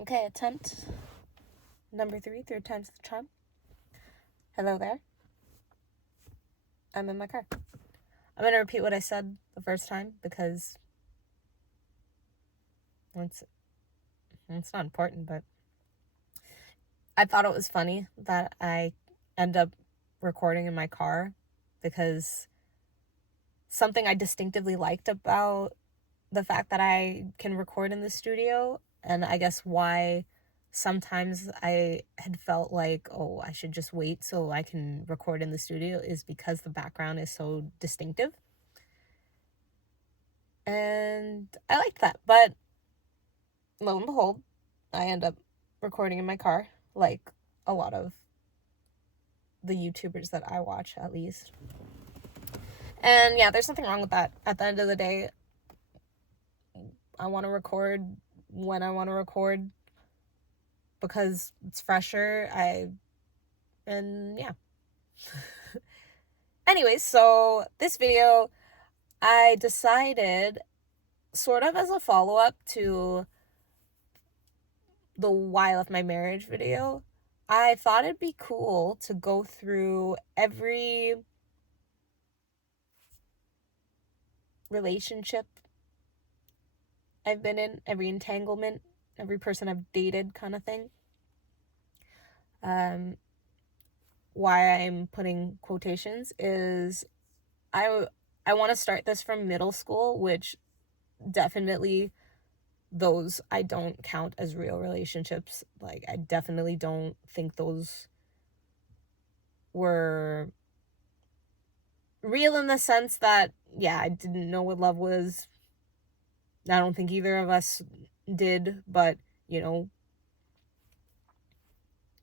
Okay, attempt number 3, 3 times the charm. Hello there. I'm in my car. I'm going to repeat what I said the first time because it's not important, but I thought it was funny that I end up recording in my car because something I distinctively liked about the fact that I can record in the studio, and I guess why sometimes I had felt like, oh, I should just wait so I can record in the studio, is because the background is so distinctive. And I liked that. But lo and behold, I end up recording in my car, like a lot of the YouTubers that I watch, at least. And yeah, there's nothing wrong with that. At the end of the day, I want to record when I want to record because it's fresher. And yeah. Anyways, so this video, I decided, sort of as a follow-up to the why I left my marriage video, I thought it'd be cool to go through every relationship I've been in, every entanglement, every person I've dated, kind of thing. Why I'm putting quotations is I want to start this from middle school, which definitely those I don't count as real relationships. Like, I definitely don't think those were real in the sense that, yeah, I didn't know what love was. I don't think either of us did, but, you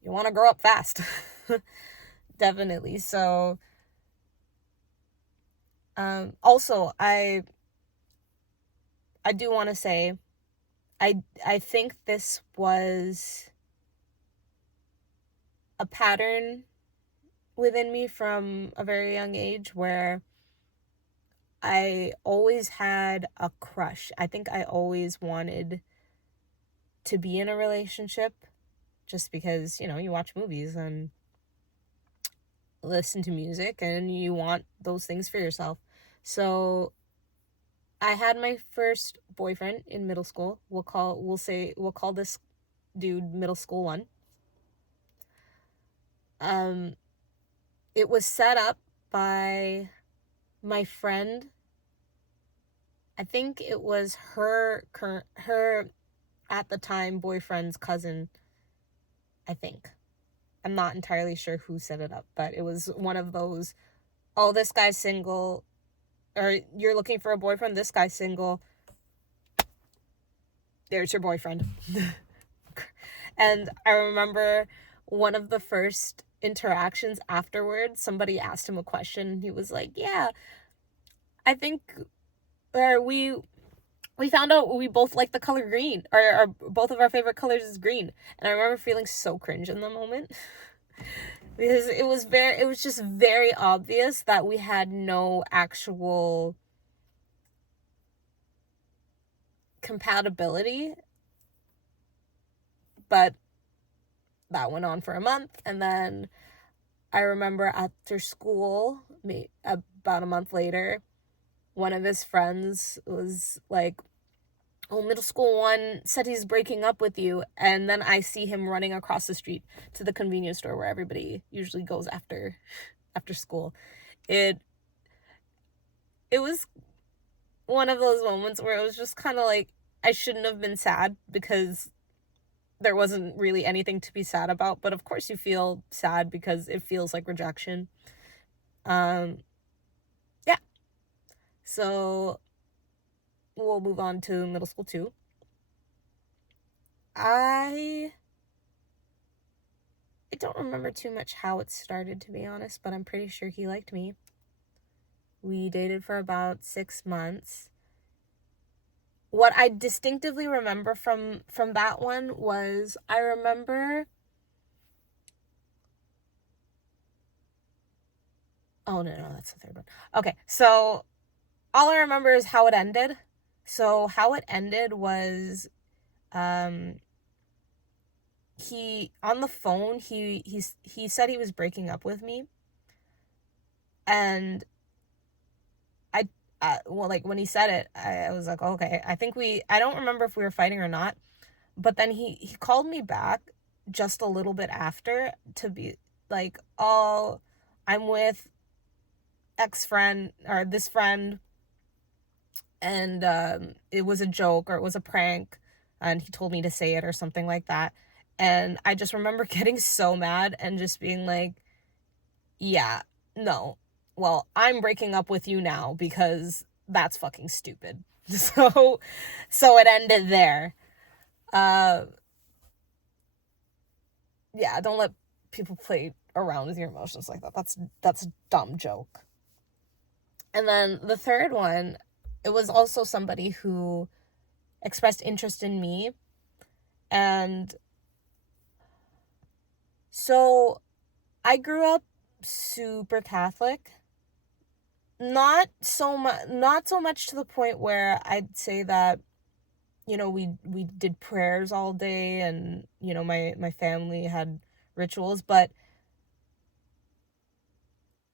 want to grow up fast. Definitely. So, also, I do want to say, I think this was a pattern within me from a very young age where I always had a crush. I think I always wanted to be in a relationship just because, you watch movies and listen to music and you want those things for yourself. So I had my first boyfriend in middle school. We'll call this dude middle school 1. It was set up by my friend. I think it was her at the time boyfriend's cousin, I think. I'm not entirely sure who set it up, but it was one of those, oh, this guy's single, or you're looking for a boyfriend, this guy's single, there's your boyfriend. And I remember one of the first interactions afterwards, somebody asked him a question, and he was like, yeah, I think, or we found out we both like the color green, or both of our favorite colors is green. And I remember feeling so cringe in the moment because it was just very obvious that we had no actual compatibility. But that went on for a month, and then I remember after school, about a month later, one of his friends was like, oh, middle school 1 said he's breaking up with you. And then I see him running across the street to the convenience store where everybody usually goes after school. It was one of those moments where it was just kind of like, I shouldn't have been sad because there wasn't really anything to be sad about. But of course you feel sad because it feels like rejection. Yeah. So we'll move on to middle school 2. I don't remember too much how it started, to be honest, but I'm pretty sure he liked me. We dated for about 6 months. What I distinctively remember from that one was, I remember... Oh, no, that's the third one. Okay, so all I remember is how it ended. So how it ended was, he on the phone, he said he was breaking up with me. And I well, like, when he said it, I was like, okay, I don't remember if we were fighting or not, but then he called me back just a little bit after to be like, oh, I'm with ex friend or this friend, and it was a joke or it was a prank, and he told me to say it or something like that. And I just remember getting so mad and just being like, yeah, no, well, I'm breaking up with you now because that's fucking stupid. So it ended there. uh yeah, don't let people play around with your emotions like that. That's a dumb joke. And then the third one, it was also somebody who expressed interest in me. And so I grew up super Catholic. Not so much to the point where I'd say that, we did prayers all day, and my family had rituals, but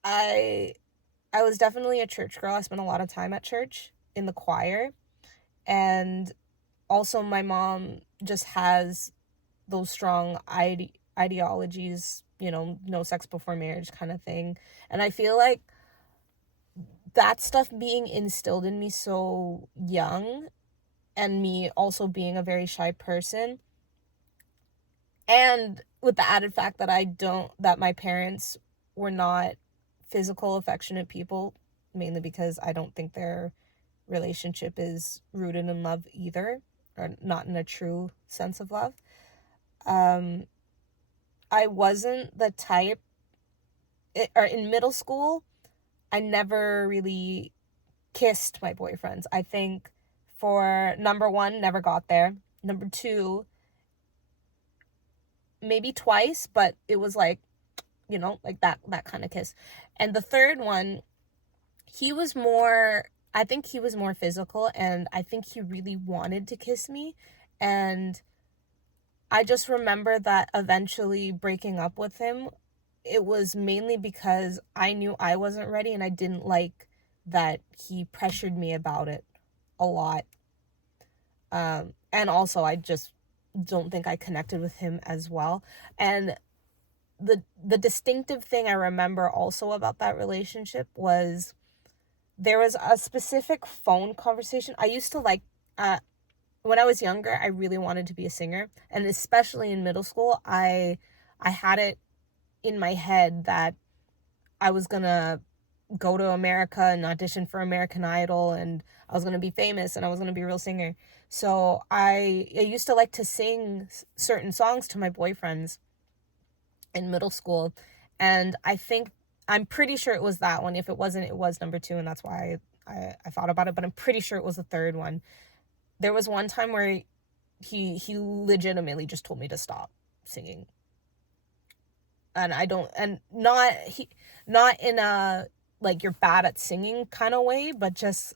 I I was definitely a church girl. I spent a lot of time at church in the choir. And also my mom just has those strong ideologies, no sex before marriage kind of thing. And I feel like that stuff being instilled in me so young, and me also being a very shy person, and with the added fact that my parents were not physical affectionate people, mainly because I don't think their relationship is rooted in love either, or not in a true sense of love. um I wasn't the type, or in middle school, I never really kissed my boyfriends. I think, for number one, never got there. Number two, maybe twice, but it was like, like that kind of kiss. And the third one, I think he was more physical, and I think he really wanted to kiss me. And I just remember that eventually breaking up with him, it was mainly because I knew I wasn't ready, and I didn't like that he pressured me about it a lot. And also, I just don't think I connected with him as well. And the distinctive thing I remember also about that relationship was, there was a specific phone conversation. I used to like, when I was younger, I really wanted to be a singer, and especially in middle school, I had it in my head that I was gonna go to America and audition for American Idol, and I was gonna be famous, and I was gonna be a real singer. So I used to like to sing certain songs to my boyfriends in middle school, and I'm pretty sure it was that one. If it wasn't, it was number two, and that's why I thought about it. But I'm pretty sure it was the third one. There was one time where he legitimately just told me to stop singing, and I don't, and not in a like you're bad at singing kind of way, but just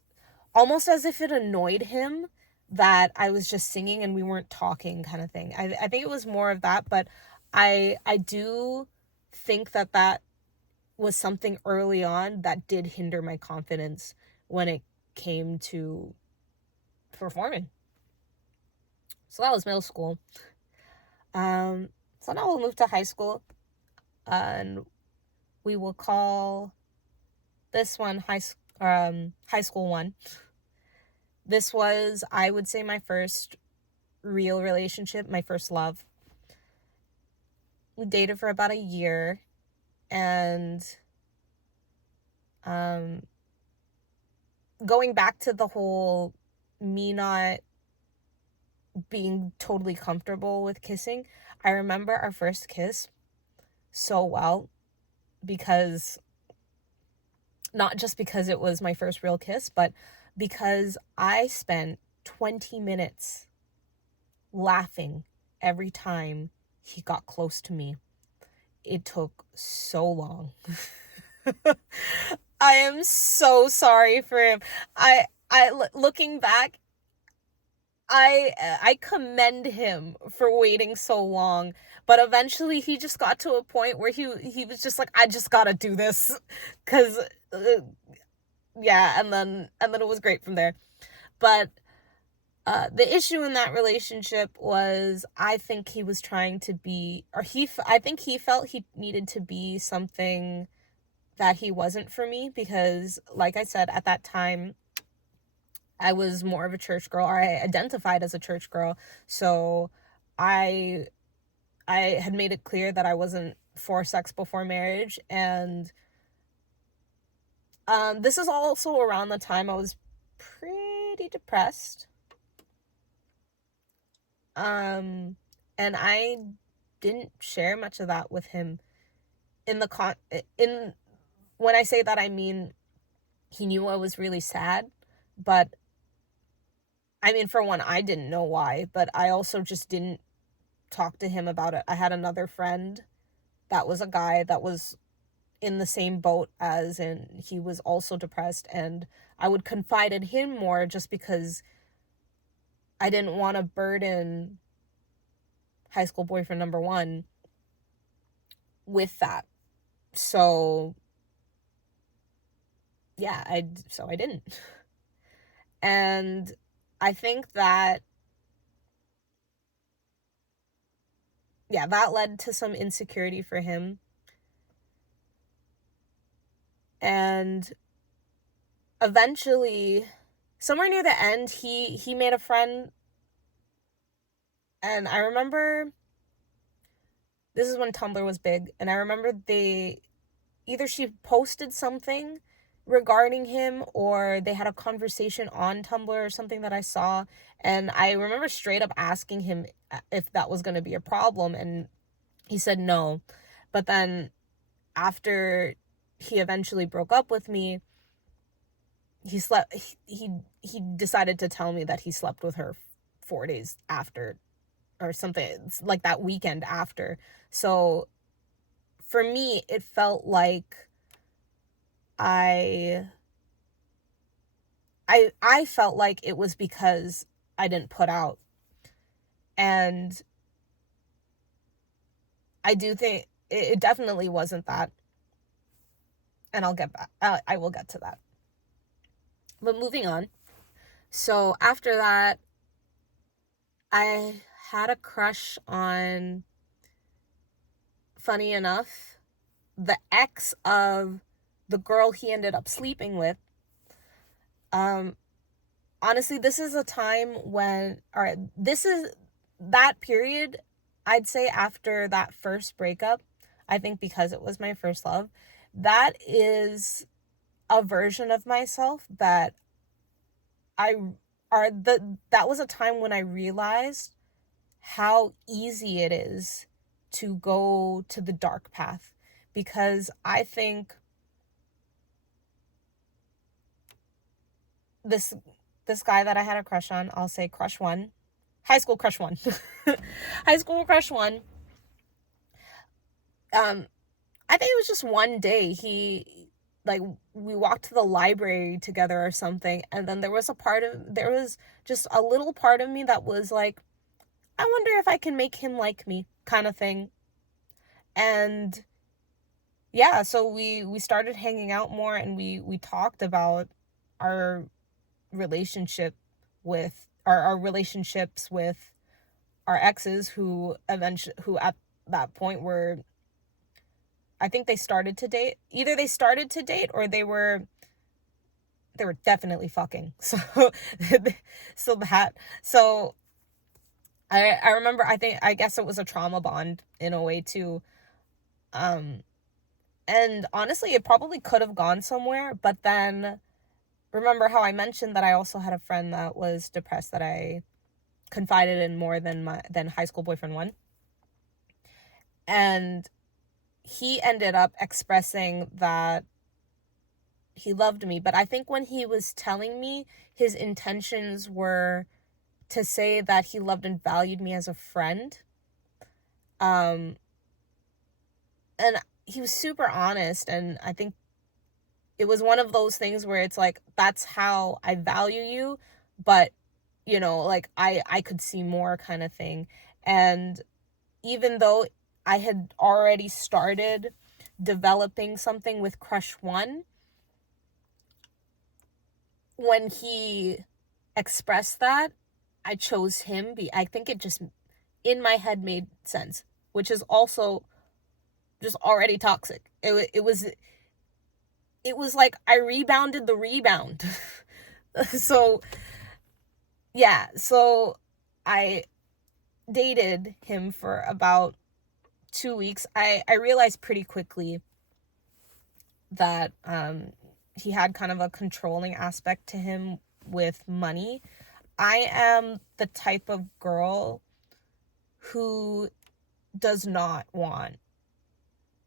almost as if it annoyed him that I was just singing and we weren't talking kind of thing. I think it was more of that, but I do think that was something early on that did hinder my confidence when it came to performing. So that was middle school. So now we'll move to high school, and we will call this one high school one. This was, I would say, my first real relationship, my first love. We dated for about a year, and going back to the whole me not being totally comfortable with kissing, I remember our first kiss so well, because not just because it was my first real kiss, but because I spent 20 minutes laughing every time he got close to me. It took so long. I am so sorry for him. Looking back, I commend him for waiting so long, but eventually he just got to a point where he was just like, I just gotta do this, cause yeah, and then it was great from there. But the issue in that relationship was, I think he was trying to be, I think he felt he needed to be something that he wasn't for me, because like I said, at that time I was more of a church girl, or I identified as a church girl. So I I had made it clear that I wasn't for sex before marriage, and this is also around the time I was pretty depressed. Um and I didn't share much of that with him. In when I say that, I mean he knew I was really sad, but I mean, for one, I didn't know why, but I also just didn't talk to him about it. I had another friend that was a guy that was in the same boat, as in he was also depressed, and I would confide in him more just because I didn't want to burden high school boyfriend number one with that. So yeah, I didn't. And I think that, yeah, that led to some insecurity for him. And eventually, somewhere near the end, he made a friend, and I remember this is when Tumblr was big, and I remember she posted something regarding him, or they had a conversation on Tumblr or something that I saw, and I remember straight up asking him if that was going to be a problem, and he said no. But then after he eventually broke up with me, he slept he decided to tell me that he slept with her 4 days after, or something like that weekend after. So for me, it felt like I I felt like it was because I didn't put out. And I do think it definitely wasn't that. And I'll get back. I will get to that. But moving on. So after that, I had a crush on, funny enough, the ex of the girl he ended up sleeping with. Um, Honestly, this is a time when, all right, this is that period, I'd say, after that first breakup. I think because it was my first love, that is a version of myself that I that was a time when I realized how easy it is to go to the dark path, because I think this this guy that I had a crush on, I'll say crush one, high school crush one, high school crush one. I think it was just one day like, we walked to the library together or something, and then there was just a little part of me that was like, I wonder if I can make him like me, kind of thing. And yeah, so we started hanging out more, and we talked about our relationship our relationships with our exes, who at that point were, I think they started to date. Either they started to date, or they were definitely fucking. So so that so I remember, I guess it was a trauma bond in a way too. Um and honestly, it probably could have gone somewhere, but then remember how I mentioned that I also had a friend that was depressed, that I confided in more than high school boyfriend one. And he ended up expressing that he loved me, but I think when he was telling me, his intentions were to say that he loved and valued me as a friend. Um and he was super honest, and I think it was one of those things where it's like, that's how I value you, but you know, like I could see more kind of thing. And even though I had already started developing something with crush 1, when he expressed that, I chose him. I think it just in my head made sense, which is also just already toxic. It was like I rebounded the rebound. So yeah, so I dated him for about 2 weeks. I realized pretty quickly that he had kind of a controlling aspect to him with money. I am the type of girl who does not want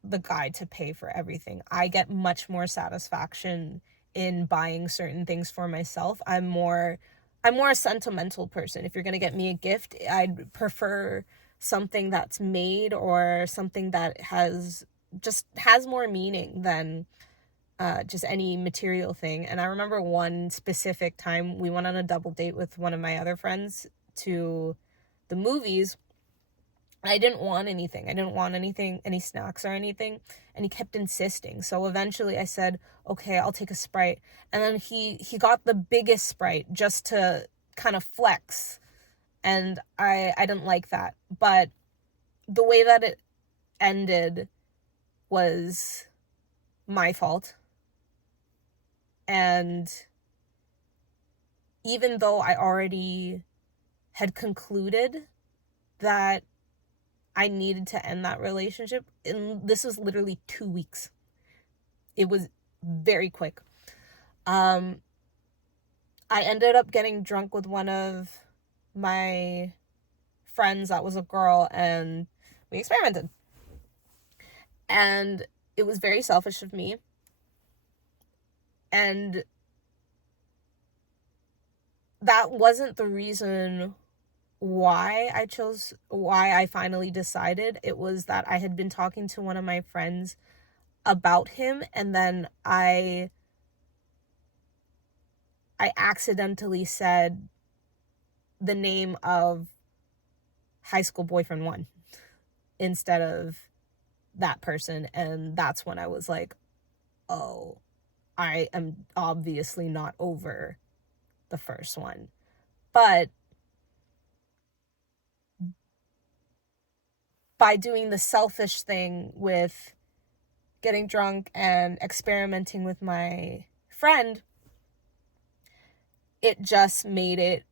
the guy to pay for everything. I get much more satisfaction in buying certain things for myself. I'm more a sentimental person. If you're going to get me a gift, I'd prefer something that's made or something that has more meaning than just any material thing. And I remember one specific time we went on a double date with one of my other friends to the movies. I didn't want anything. I didn't want anything, any snacks or anything. And he kept insisting. So eventually I said, okay, I'll take a Sprite. And then he got the biggest Sprite just to kind of flex. And I didn't like that. But the way that it ended was my fault. And even though I already had concluded that I needed to end that relationship, and this was literally 2 weeks. It was very quick. I ended up getting drunk with one of my friends that was a girl, and we experimented. And it was very selfish of me. And that wasn't the reason why I finally decided. It was that I had been talking to one of my friends about him, and then I accidentally said the name of high school boyfriend 1 instead of that person. And that's when I was like, oh, I am obviously not over the first one. But by doing the selfish thing with getting drunk and experimenting with my friend, it just made it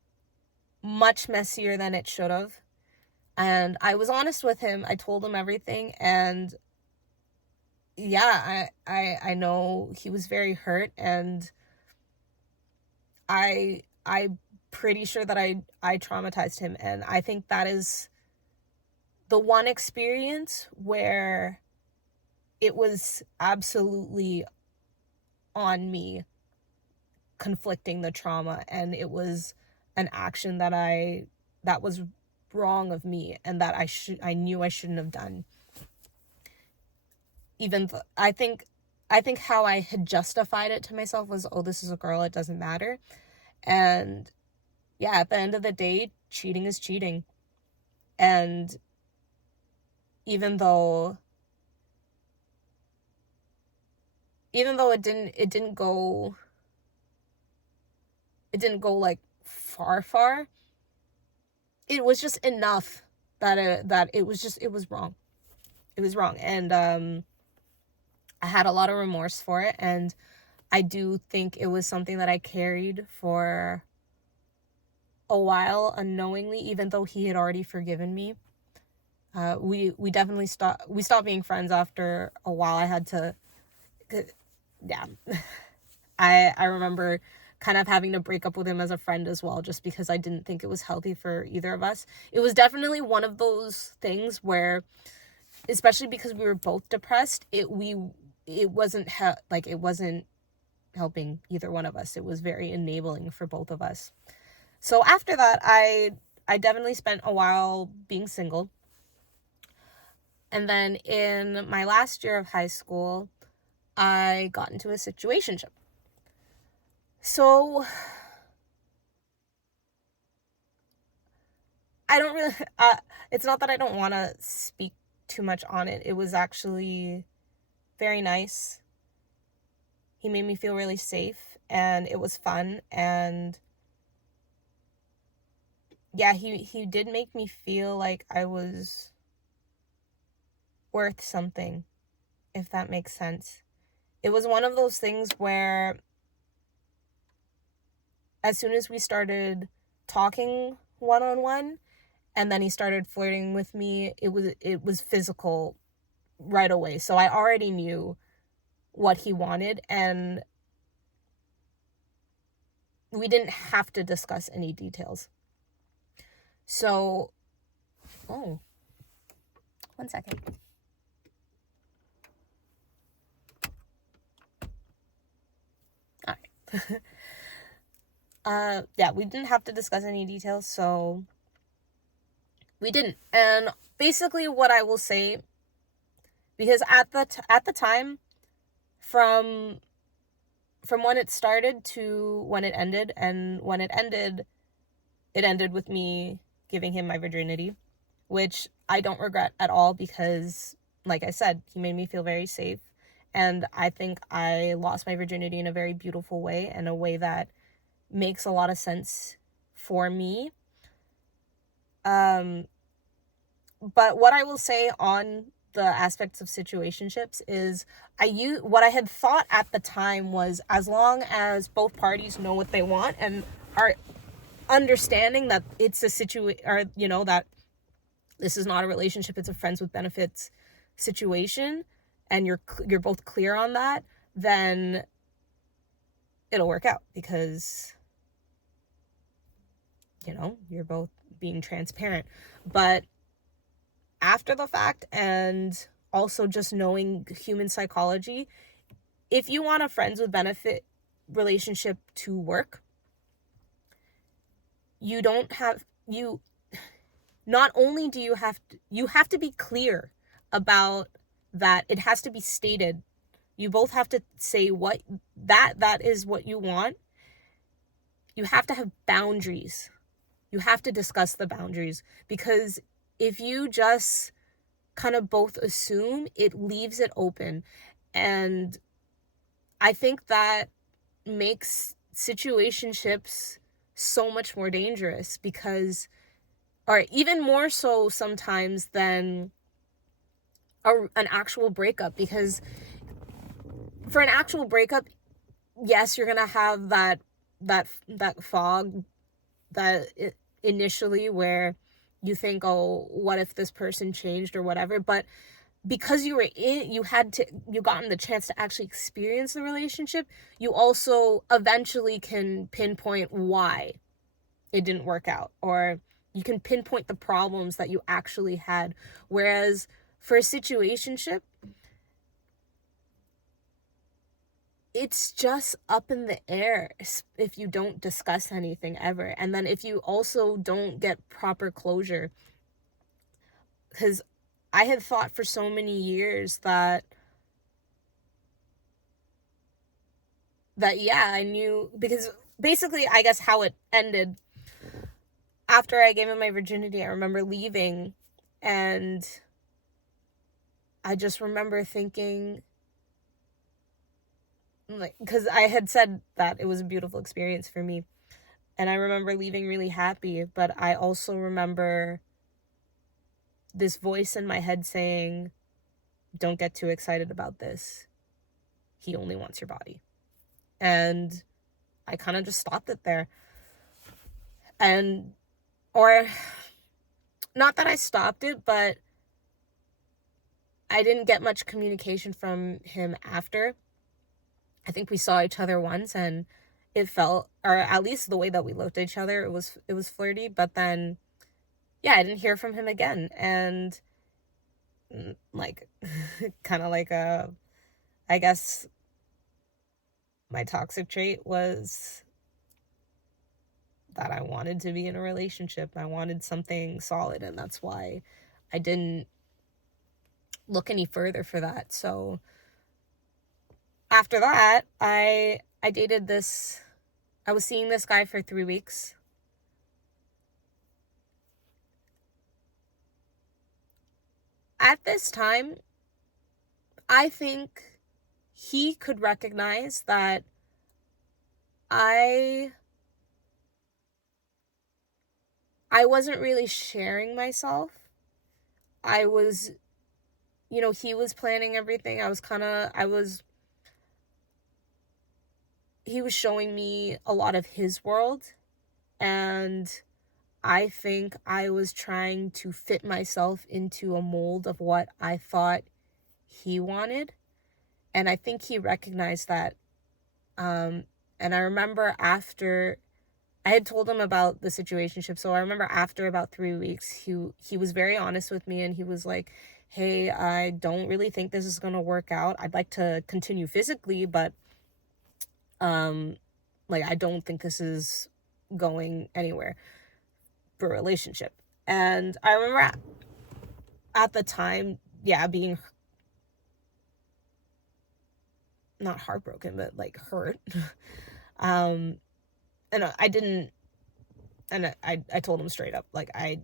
much messier than it should have. And I was honest with him. I told him everything. And yeah, I know he was very hurt. And I'm pretty sure that I traumatized him. And I think that is the one experience where it was absolutely on me conflicting the trauma, and it was an action that was wrong of me, and that I knew I shouldn't have done. Even I think how I had justified it to myself was, oh, this is a girl, it doesn't matter. And yeah, at the end of the day, cheating is cheating. And even though it didn't go like far, it was just enough that it was wrong. It was wrong. And I had a lot of remorse for it, and I do think it was something that I carried for a while unknowingly, even though he had already forgiven me. We definitely stopped being friends after a while. I had to, yeah. I remember kind of having to break up with him as a friend as well, just because I didn't think it was healthy for either of us. It was definitely one of those things where, especially because we were both depressed, it wasn't helping either one of us. It was very enabling for both of us. So after that, I definitely spent a while being single. And then in my last year of high school, I got into a situationship. So I don't really, it's not that I don't want to speak too much on it. It was actually very nice. He made me feel really safe, and it was fun. And yeah, he did make me feel like I was worth something, if that makes sense. It was one of those things where as soon as we started talking one-on-one, and then he started flirting with me, it was physical right away. So I already knew what he wanted, and we didn't have to discuss any details. So, oh, 1 second. All right. Yeah, we didn't have to discuss any details, so we didn't. And basically what I will say, because at the time, from when it started to when it ended, and when it ended with me giving him my virginity, which I don't regret at all, because like I said, he made me feel very safe, and I think I lost my virginity in a very beautiful way, and a way that makes a lot of sense for me. But what I will say on the aspects of situationships is, what I had thought at the time was, as long as both parties know what they want and are understanding that it's a or that this is not a relationship, it's a friends with benefits situation, and you're both clear on that, then it'll work out, because you're both being transparent. But after the fact, and also just knowing human psychology, if you want a friends with benefit relationship to work, not only do you have to be clear about that. It has to be stated. You both have to say what that is what you want. You have to have boundaries. You have to discuss the boundaries, because if you just kind of both assume, it leaves it open. And I think that makes situationships so much more dangerous, because, or even more so sometimes than an actual breakup, because for an actual breakup, yes, you're gonna have that fog, that initially, where you think, oh, what if this person changed or whatever. But because you gotten the chance to actually experience the relationship, you also eventually can pinpoint why it didn't work out, or you can pinpoint the problems that you actually had. Whereas for a situationship, it's just up in the air if you don't discuss anything ever. And then if you also don't get proper closure, because I had thought for so many years that yeah, I knew, because basically, I guess how it ended, after I gave him my virginity, I remember leaving, and I just remember thinking, like, because I had said that it was a beautiful experience for me, and I remember leaving really happy. But I also remember this voice in my head saying, don't get too excited about this. He only wants your body. And I kind of just stopped it there. And, or, not that I stopped it, but I didn't get much communication from him after. I think we saw each other once, and it felt, or at least the way that we looked at each other, it was flirty. But then, yeah, I didn't hear from him again. And like, kind of like I guess my toxic trait was that I wanted to be in a relationship. I wanted something solid, and that's why I didn't look any further for that. So after that, I dated this, I was seeing this guy for 3 weeks. at this time, I think he could recognize that I wasn't really sharing myself. I was, he was planning everything. He was showing me a lot of his world, and I think I was trying to fit myself into a mold of what I thought he wanted. And I think he recognized that. And I remember after I had told him about the situationship, so I remember after about 3 weeks, he was very honest with me, and he was like, hey, I don't really think this is gonna work out. I'd like to continue physically, but I don't think this is going anywhere for a relationship. And I remember at the time, being not heartbroken, but hurt. And I didn't, and I told him straight up, I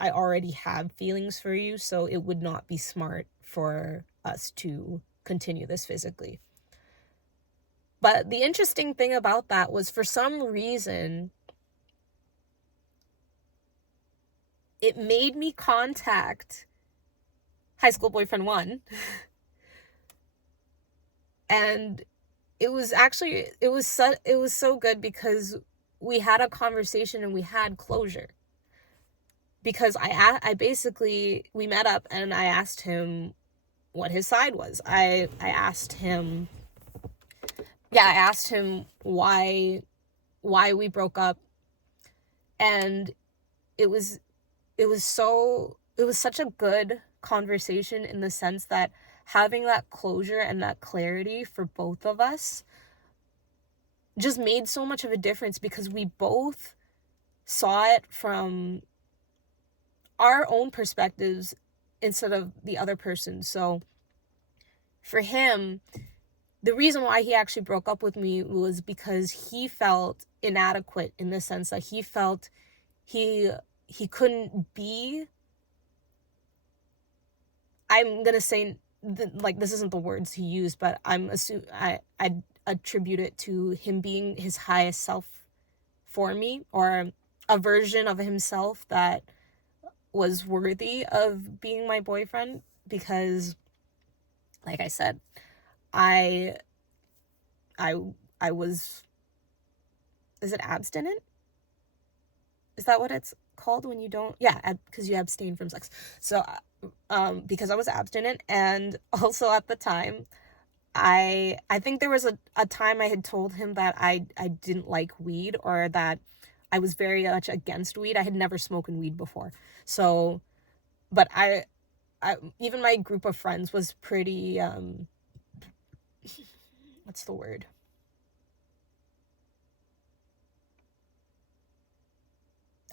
already have feelings for you, so it would not be smart for us to continue this physically. But the interesting thing about that was, for some reason, it made me contact high school boyfriend 1. And it was so good because we had a conversation and we had closure. Because we met up and I asked him what his side was. I asked him why we broke up. And it was such a good conversation, in the sense that having that closure and that clarity for both of us just made so much of a difference, because we both saw it from our own perspectives instead of the other person. So for him, the reason why he actually broke up with me was because he felt inadequate, in the sense that he felt he couldn't be, I'm gonna say, this isn't the words he used, but I attribute it to him being his highest self for me, or a version of himself that was worthy of being my boyfriend. Because, like I said, I was, is it abstinent? Is that what it's called when you don't? Yeah, because you abstain from sex. So, because I was abstinent, and also at the time, I think there was a time I had told him that I didn't like weed, or that I was very much against weed. I had never smoked weed before. So, but I even my group of friends was pretty, what's the word?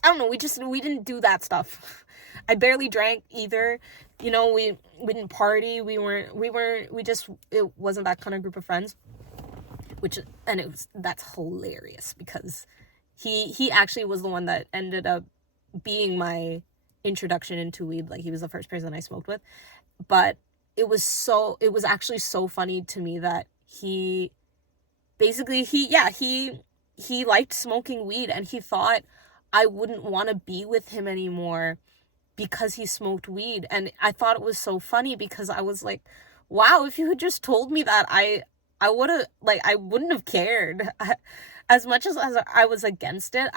I don't know, we didn't do that stuff. I barely drank either. We didn't party. It wasn't that kind of group of friends. That's hilarious, because he actually was the one that ended up being my introduction into weed. He was the first person I smoked with. But it was actually so funny to me that he liked smoking weed, and he thought I wouldn't want to be with him anymore because he smoked weed. And I thought it was so funny, because I was like, wow, if you had just told me that, I wouldn't have cared. As much as I was against it,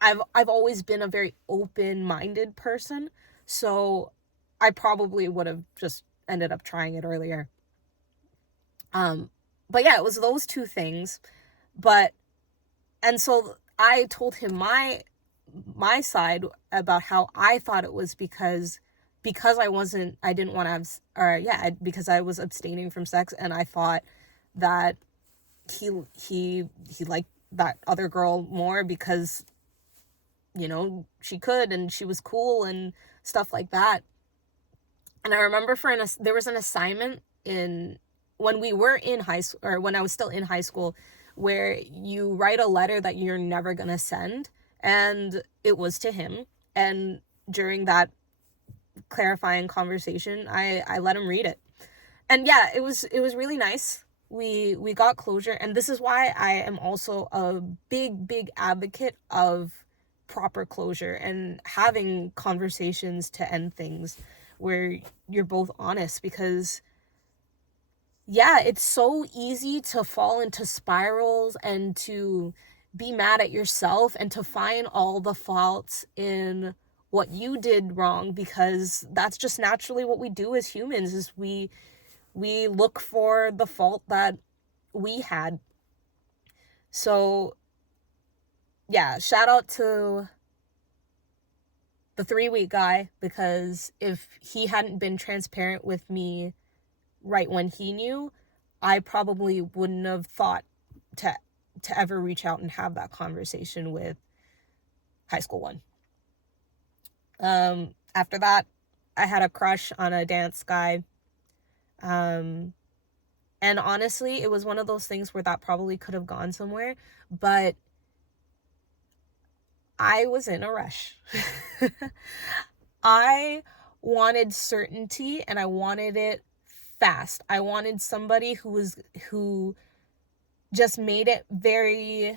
I've always been a very open-minded person, so I probably would have just ended up trying it earlier. But yeah, it was those two things. And so I told him my side about how I thought it was because because I was abstaining from sex, and I thought that he liked that other girl more because, she could, and she was cool and stuff like that. And I remember there was an assignment when we were in high school, or when I was still in high school, where you write a letter that you're never gonna send, and it was to him. And during that clarifying conversation, I let him read it. And yeah, it was really nice. We got closure, and this is why I am also a big advocate of proper closure and having conversations to end things where you're both honest, because yeah, it's so easy to fall into spirals and to be mad at yourself and to find all the faults in what you did wrong, because that's just naturally what we do as humans, is we look for the fault that we had. So yeah, shout out to the 3-week guy, because if he hadn't been transparent with me right when he knew, I probably wouldn't have thought to ever reach out and have that conversation with high school one. After that, I had a crush on a dance guy. And honestly, it was one of those things where that probably could have gone somewhere, but I was in a rush. I wanted certainty, and I wanted it fast. I wanted somebody who just made it very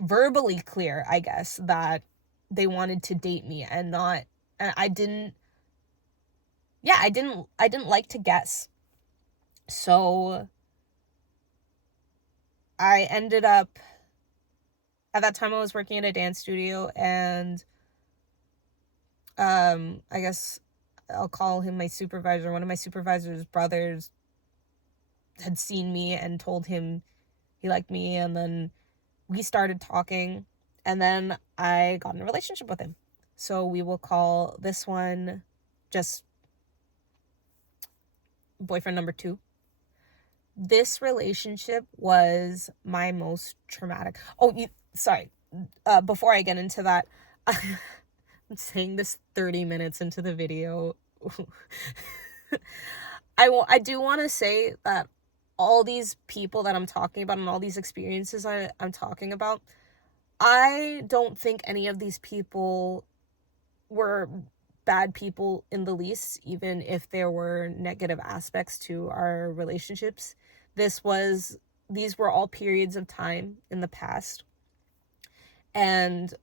verbally clear, I guess, that they wanted to date me, and I didn't like to guess. So I ended up, at that time I was working at a dance studio, and I guess I'll call him my supervisor. One of my supervisor's brothers had seen me and told him he liked me, and then we started talking, and then I got in a relationship with him. So we will call this one just boyfriend number 2. This relationship was my most traumatic. Sorry. Before I get into that, I'm saying this 30 minutes into the video. I do want to say that all these people that I'm talking about and all these experiences I'm talking about, I don't think any of these people were bad people in the least, even if there were negative aspects to our relationships. These were all periods of time in the past. And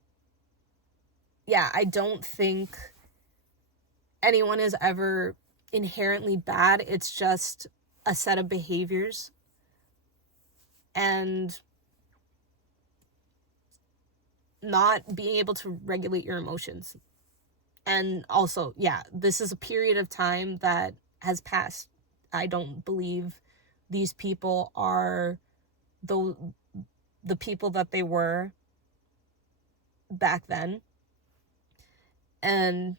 yeah, I don't think anyone is ever inherently bad. It's just a set of behaviors. And not being able to regulate your emotions. And also, yeah, this is a period of time that has passed. I don't believe these people are the people that they were back then. And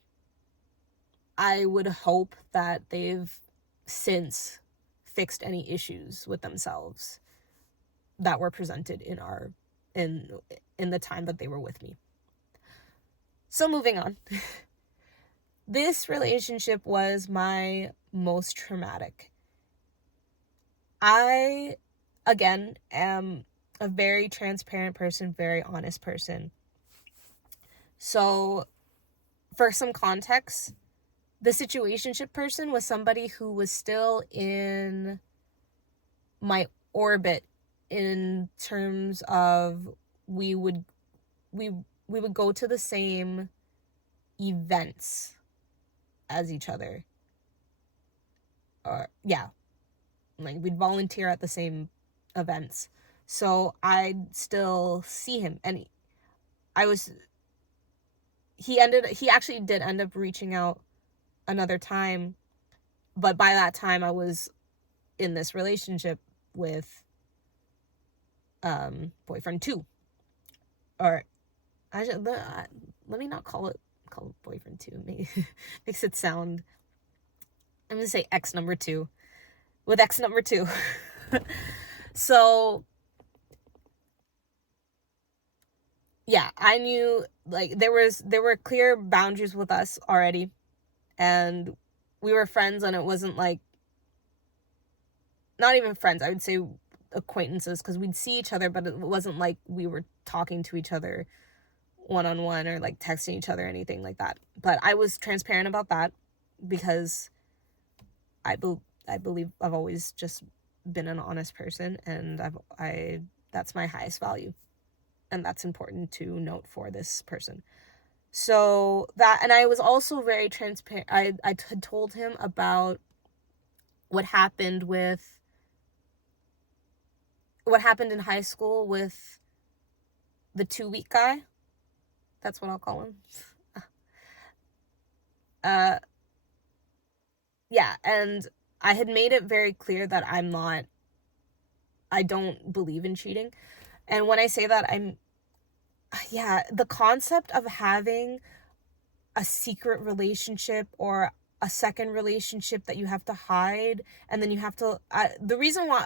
I would hope that they've since fixed any issues with themselves that were presented in the time that they were with me. So moving on. This relationship was my most traumatic. I, again, am a very transparent person, very honest person. So, for some context, the situationship person was somebody who was still in my orbit, in terms of we would go to the same events as each other. Or yeah, like we'd volunteer at the same events. So I'd still see him, and he actually did end up reaching out another time, but by that time I was in this relationship with boyfriend 2. Or let me not call it boyfriend 2. Makes it sound, I'm gonna say ex number 2, with ex number 2. So yeah, I knew, like, there were clear boundaries with us already, and we were friends, and it wasn't like, not even friends, I would say acquaintances, because we'd see each other, but it wasn't like we were talking to each other one-on-one or like texting each other or anything like that. But I was transparent about that because I believe I've always just been an honest person, and that's my highest value, and that's important to note for this person. So that, and I was also very transparent. I had told him about what happened in high school with the 2-week guy. That's what I'll call him. Yeah, and I had made it very clear that I don't believe in cheating. And when I say that, the concept of having a secret relationship or a second relationship that you have to hide, and then you have to,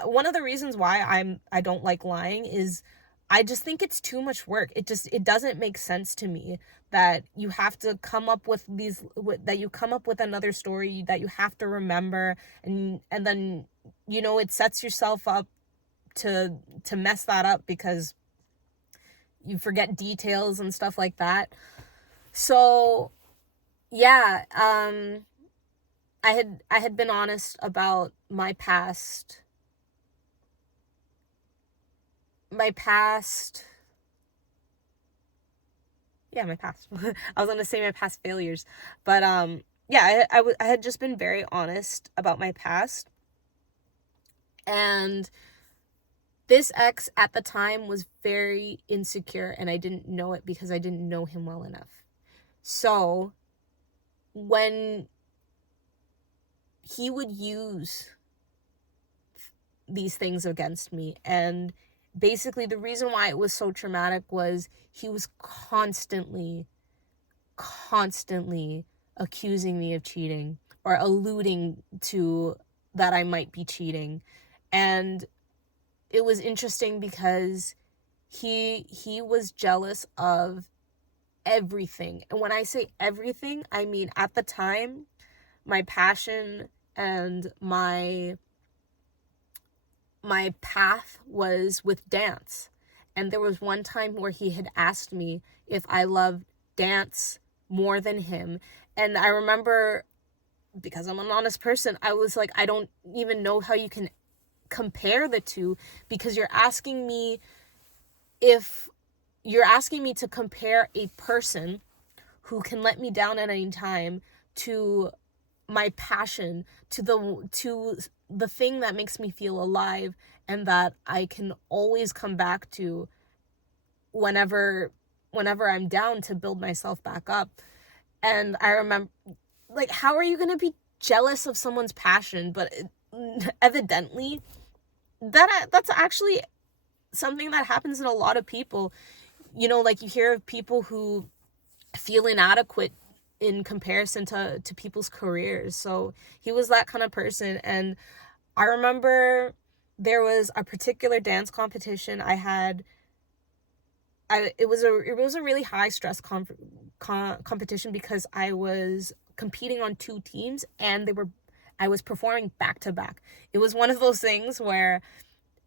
one of the reasons why I don't like lying is I just think it's too much work. It doesn't make sense to me that you have to come up with another story that you have to remember, and then, it sets yourself up to mess that up because you forget details and stuff like that. So yeah, I had been honest about my past my past I was gonna say my past failures, but yeah, I had just been very honest about my past. And this ex at the time was very insecure, and I didn't know it because I didn't know him well enough. So when he would use these things against me, and basically the reason why it was so traumatic was he was constantly accusing me of cheating, or alluding to that I might be cheating. And it was interesting because he was jealous of everything. And when I say everything, I mean at the time my passion and my path was with dance. And there was one time where he had asked me if I loved dance more than him. And I remember, because I'm an honest person, I was like, I don't even know how you can compare the two, because you're asking me to compare a person who can let me down at any time to my passion, to the thing that makes me feel alive and that I can always come back to whenever I'm down, to build myself back up. And I remember, like, how are you going to be jealous of someone's passion? But evidently that's actually something that happens in a lot of people. Like, you hear of people who feel inadequate in comparison to people's careers. So he was that kind of person. And I remember there was a particular dance competition I had. It was a really high stress competition because I was competing on 2 teams, and I was performing back to back. It was one of those things where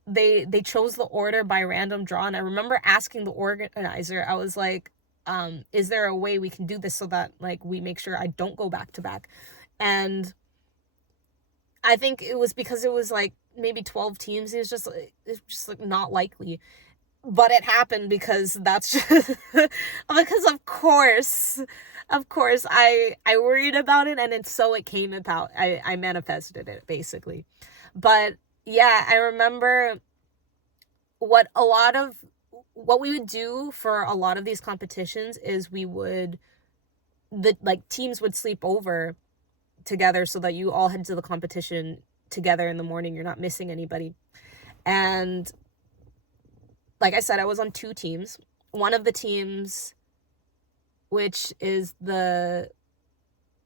they chose the order by random draw, and I remember asking the organizer, I was like, is there a way we can do this so that, like, we make sure I don't go back to back? And I think it was because it was like maybe 12 teams. It's just like not likely. But it happened because that's just because of course I worried about it, and it came about. I manifested it, basically. But yeah, I remember what we would do for a lot of these competitions is teams would sleep over together so that you all head to the competition together in the morning. You're not missing anybody. And like I said, I was on 2 teams. One of the teams, which is the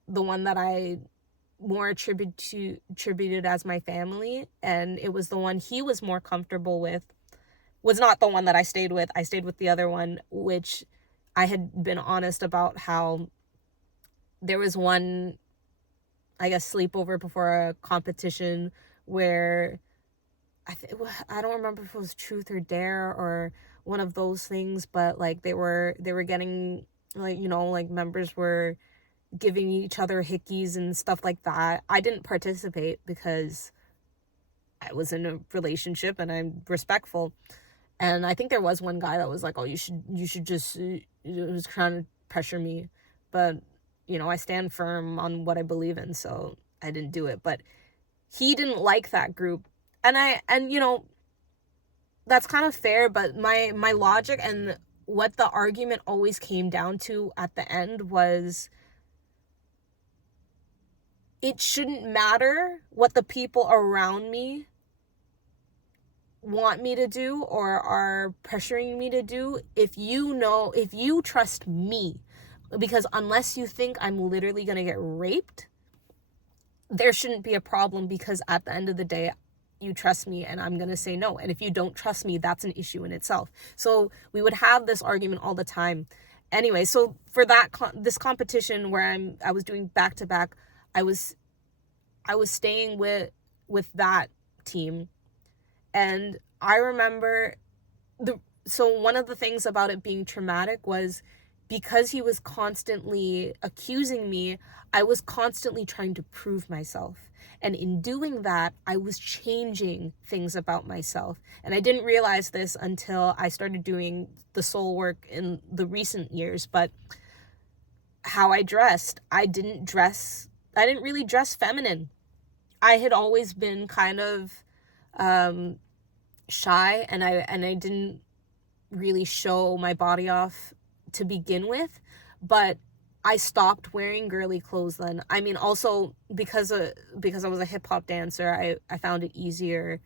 one that I more attributed as my family, and it was the one he was more comfortable with, was not the one that I stayed with. I stayed with the other one, which I had been honest about how there was one, I guess, sleepover before a competition where I don't remember if it was Truth or Dare or one of those things, but like they were getting, like, you know, like members were giving each other hickeys and stuff like that. I didn't participate because I was in a relationship and I'm respectful. And I think there was one guy that was like, oh, you should just, it was trying to pressure me. But, you know, I stand firm on what I believe in, so I didn't do it. But he didn't like that group. And you know, that's kind of fair, but my logic and what the argument always came down to at the end was, it shouldn't matter what the people around me want me to do or are pressuring me to do if you trust me. Because unless you think I'm literally gonna get raped, there shouldn't be a problem, because at the end of the day, you trust me and I'm gonna say no. And if you don't trust me, that's an issue in itself. So we would have this argument all the time. Anyway, so for that this competition where I was doing back to back, I was staying with that team. And I remember so one of the things about it being traumatic was, because he was constantly accusing me, I was constantly trying to prove myself. And in doing that, I was changing things about myself. And I didn't realize this until I started doing the soul work in the recent years. But how I dressed, I didn't really dress feminine. I had always been kind of shy, and I didn't really show my body off to begin with, but I stopped wearing girly clothes then. I mean, also because I was a hip hop dancer, I found it easier,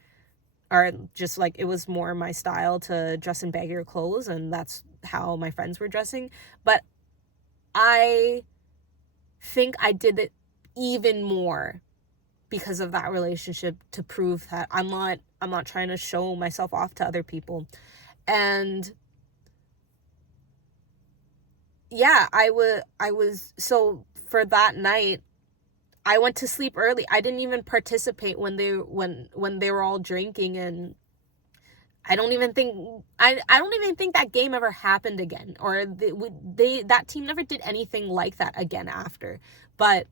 or just like it was more my style to dress in baggier clothes, and that's how my friends were dressing. But I think I did it even more because of that relationship, to prove that I'm not trying to show myself off to other people. And yeah, I was so for that night, I went to sleep early. I didn't even participate when they were all drinking, and I don't even think that game ever happened again, or that team never did anything like that again after. But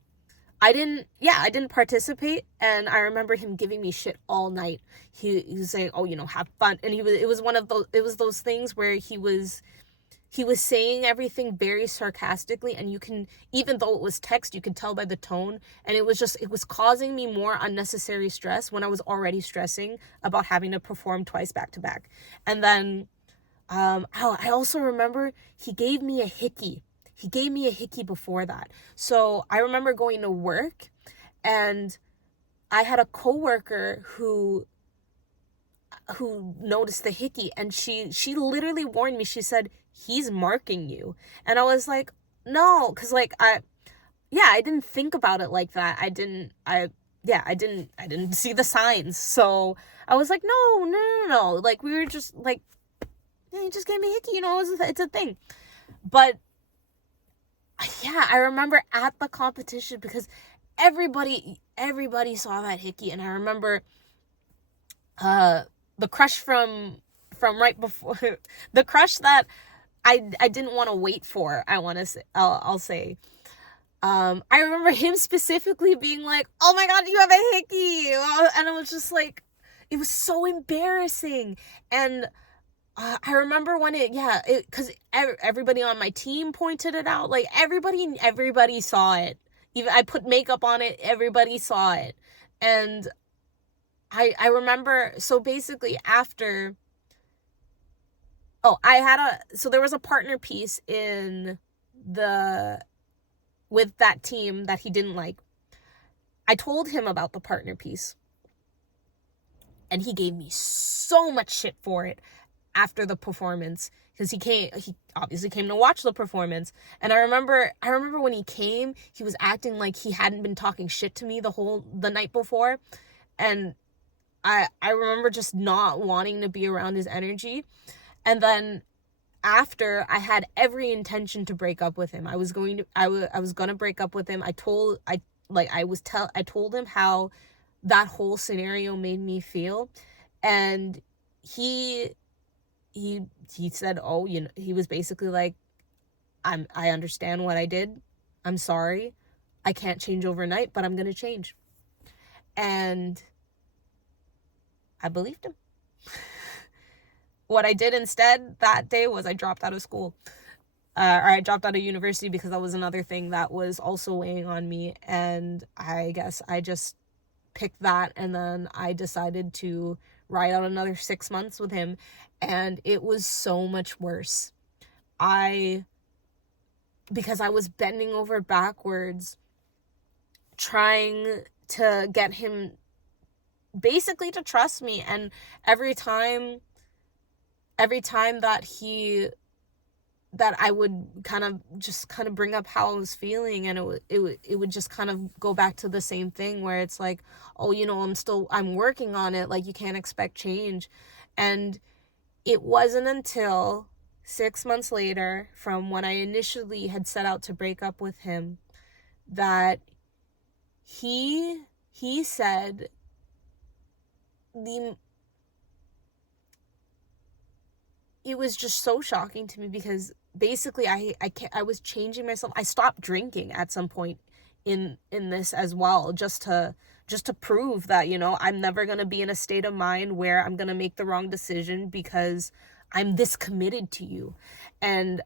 I didn't participate, and I remember him giving me shit all night. He was saying, "Oh, you know, have fun," and it was those things where he was saying everything very sarcastically, and you can, even though it was text, you could tell by the tone, and it was causing me more unnecessary stress when I was already stressing about having to perform twice back to back. And then I also remember he gave me a hickey. He gave me a hickey before that. So I remember going to work, and I had a coworker who noticed the hickey, and she literally warned me. She said, "He's marking you." And I was like, no, because like I didn't think about it like that. I didn't see the signs. So I was like, no. Like, we were just like, yeah, he just gave me a hickey, you know, it's a thing. But yeah, I remember at the competition, because everybody saw that hickey, and I remember the crush from right before, the crush that I didn't want to wait for, I'll say. I remember him specifically being like, "Oh my god, you have a hickey," and I was just like, it was so embarrassing. And I remember when because everybody on my team pointed it out. Like, everybody saw it. Even I put makeup on it, everybody saw it. And I remember, so basically after, so there was a partner piece with that team that he didn't like. I told him about the partner piece, and he gave me so much shit for it after the performance, because he obviously came to watch the performance. And I remember when he came, he was acting like he hadn't been talking shit to me the night before, and I remember just not wanting to be around his energy. And then after, I had every intention to break up with him. I was going to break up with him. I told him how that whole scenario made me feel, and he he said, oh, you know, he was basically like, I understand what I did. I'm sorry. I can't change overnight, but I'm going to change. And I believed him. What I did instead that day was I dropped out of school. Or I dropped out of university because that was another thing that was also weighing on me. And I guess I just picked that, and then I decided to ride out another 6 months with him. And it was so much worse. Because I was bending over backwards trying to get him basically to trust me. And every time that I would kind of bring up how I was feeling, and it would just kind of go back to the same thing where it's like, oh, you know, I'm working on it, like, you can't expect change. And it wasn't until 6 months later from when I initially had set out to break up with him that he said it was just so shocking to me, because basically I was changing myself. I stopped drinking at some point in this as well, just to prove that, you know, I'm never going to be in a state of mind where I'm going to make the wrong decision because I'm this committed to you. And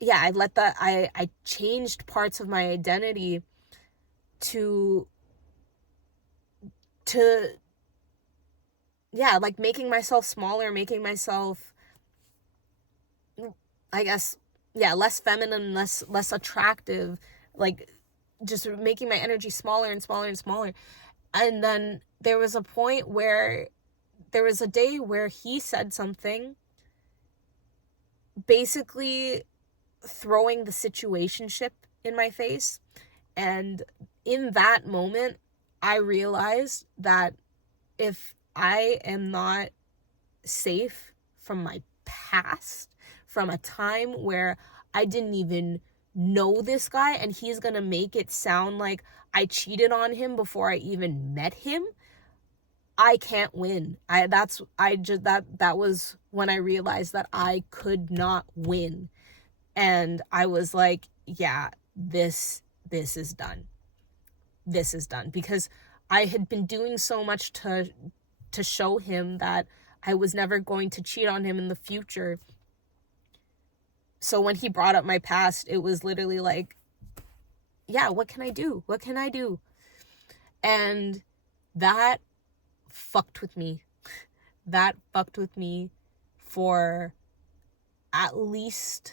yeah, I changed parts of my identity to yeah, like making myself smaller, making myself, I guess, yeah, less feminine, less attractive, like just making my energy smaller and smaller and smaller. And then there was a point where there was a day where he said something basically throwing the situationship in my face. And in that moment, I realized that if I am not safe from my past, from a time where I didn't even know this guy, and he's gonna make it sound like I cheated on him before I even met him, I can't win. That was when I realized that I could not win. And I was like, yeah, this is done. This is done, because I had been doing so much to show him that I was never going to cheat on him in the future. So when he brought up my past, it was literally like, yeah, what can I do? What can I do? And that fucked with me. That fucked with me for at least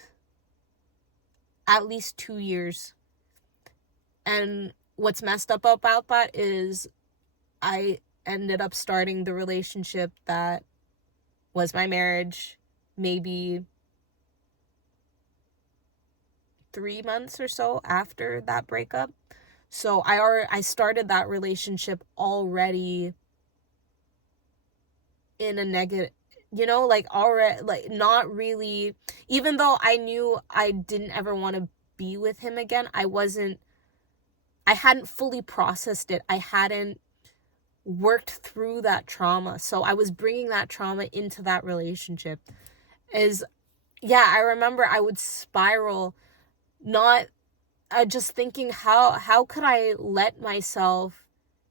2 years. And what's messed up about that is I ended up starting the relationship that was my marriage maybe 3 months or so after that breakup. So I started that relationship already in a negative, you know, like already, like not really, even though I knew I didn't ever want to be with him again, I hadn't fully processed it. I hadn't worked through that trauma. So I was bringing that trauma into that relationship. I remember I would spiral, not just thinking, how could I let myself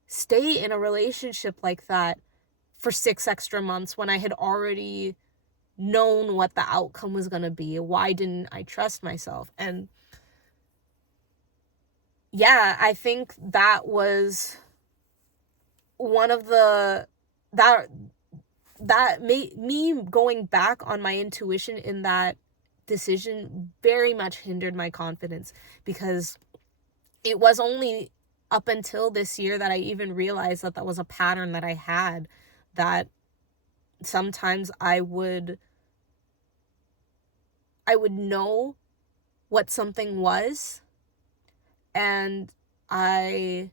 stay in a relationship like that for 6 extra months when I had already known what the outcome was going to be? Why didn't I trust myself? And yeah, I think that was one of that made me going back on my intuition in that decision very much hindered my confidence, because it was only up until this year that I even realized that was a pattern that I had, that sometimes I would know what something was, and I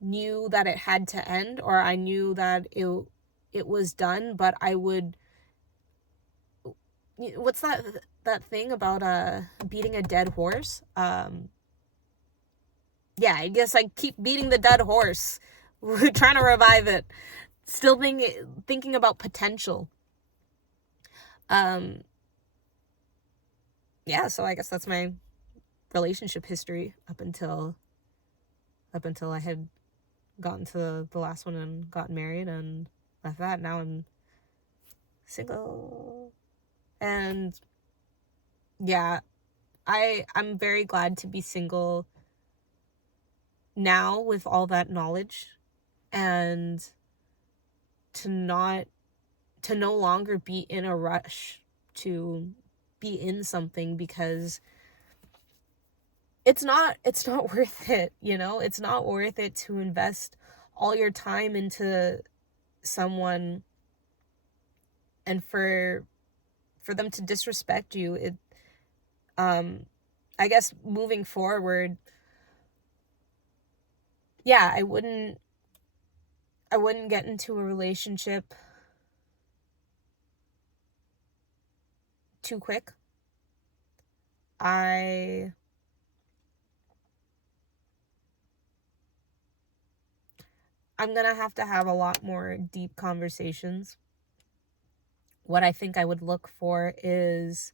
knew that it had to end, or I knew that it was done, but I would, what's that thing about beating a dead horse? Yeah, I guess I keep beating the dead horse. We're trying to revive it. Still thinking about potential. Um, yeah, so I guess that's my relationship history up until I had gotten to the last one and gotten married and left that. Now I'm single. And yeah, I'm very glad to be single now with all that knowledge, and to no longer be in a rush to be in something, because it's not worth it, it's not worth it to invest all your time into someone and for them to disrespect you. I guess moving forward, yeah, I wouldn't get into a relationship too quick. I'm gonna have to have a lot more deep conversations. What I think I would look for is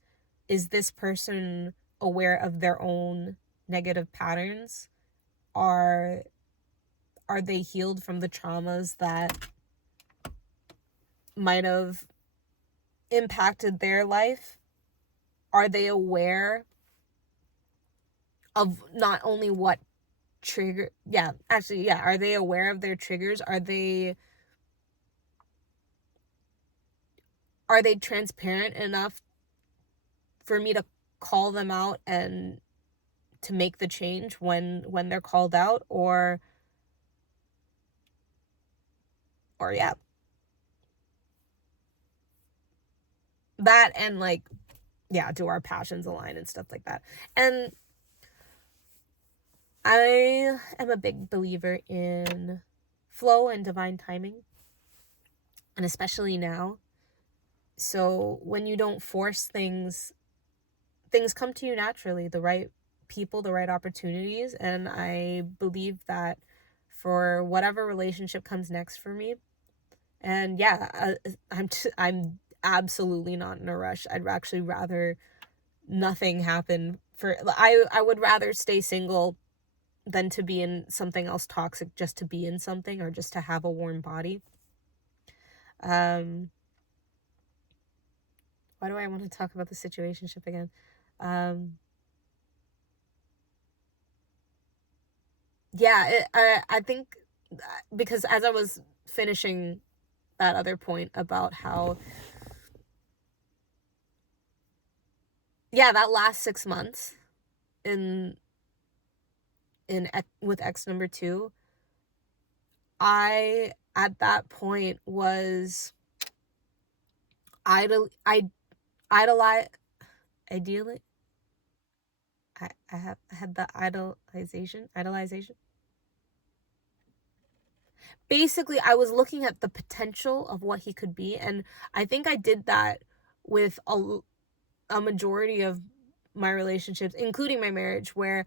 this person aware of their own negative patterns? Are they healed from the traumas that might have impacted their life? Are they aware of not only what trigger, are they aware of their triggers? Are they transparent enough for me to call them out and to make the change when they're called out? Or yeah, that, and like, yeah, do our passions align and stuff like that. And I am a big believer in flow and divine timing, and especially now. So when you don't force things come to you naturally, the right people, the right opportunities. And I believe that for whatever relationship comes next for me, and yeah, I'm absolutely not in a rush. I'd actually rather nothing happen. I would rather stay single than to be in something else toxic just to be in something, or just to have a warm body. Why do I want to talk about the situationship again? I think because as I was finishing that other point about how, yeah, that last 6 months in with ex number 2, I at that point was idolize ideally I had the idolization. Basically, I was looking at the potential of what he could be, and I think I did that with a majority of my relationships, including my marriage, where